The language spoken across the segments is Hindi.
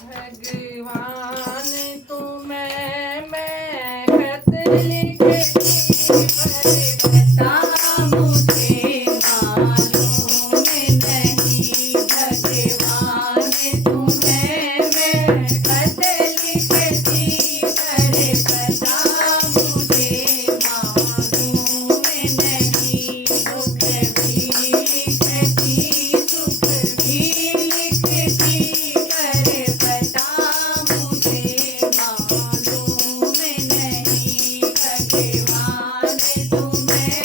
भगवान मैं खत लिखती पर बता मुझे मालूम नहीं। भगवान मैं खत लिखती पर बता मुझे मालूम नहीं। दुख भी लिखती सुख भी लिखती पर बता मुझे मालूम नहीं। भगवान मैं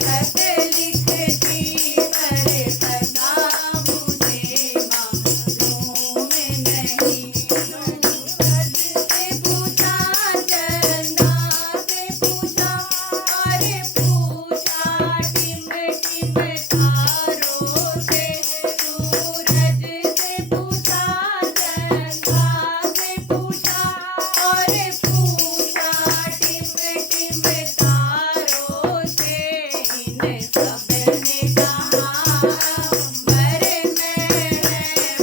खत लिखती पर बता मुझे मालूम नहीं। सूरज से पूछा चंदा से पूछा अरे पूछा टिम टिम तारों से। सूरज से पूछा चंदा से पूछा अरे पूछा टिम टिम तारों से। इन्हें सब ने कहा मरे मैं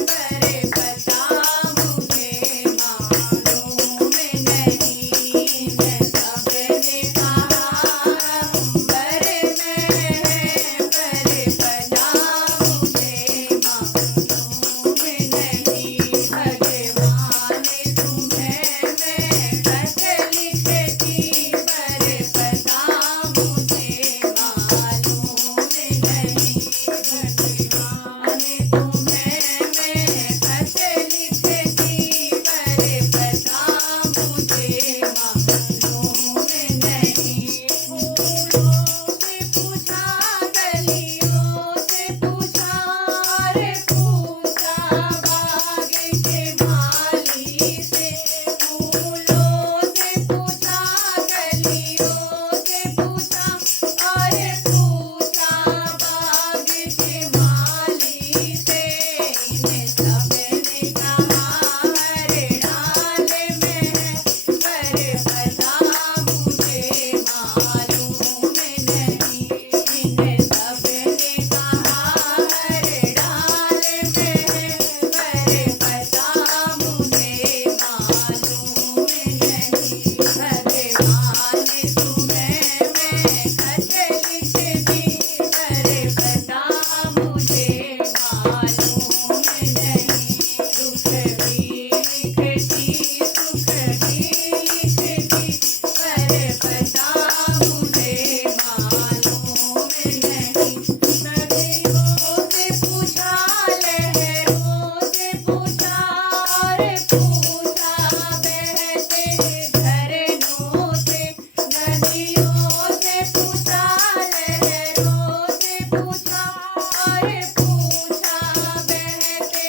परे बता मुझे मालूम नहीं। इन्हें सब ने कहा मरे मैं परे बता मुझे मालूम नहीं। भगवान मैं खत लिखती पर बता मुझे मालूम नहीं। भगवान मैं खत लिखती पर बता मुझे मालूम नहीं। फूलों से पूछा गलियों से पूछा अरे पूछा बाग के माली से। फूलों से पूछा गलियों से पूछा अरे पूछा बाग के माली से। इन्हें सब ने कहा हरे डाल में पर बता मुझे मालूम नहीं। इन्हें सब ने कहा हरे डाल में पर बता मुझे मालूम नहीं। भगवान मैं खत लिखती पर बता मुझे मालूम नहीं। दुख भी लिखती सुख भी लिखती पर बता मुझे मालूम नहीं। नदियों से पूछा लहरों से पूछा अरे पूछा बहते झरनों से। नदियों से पूछा लहरों से पूछा अरे पूछा बहते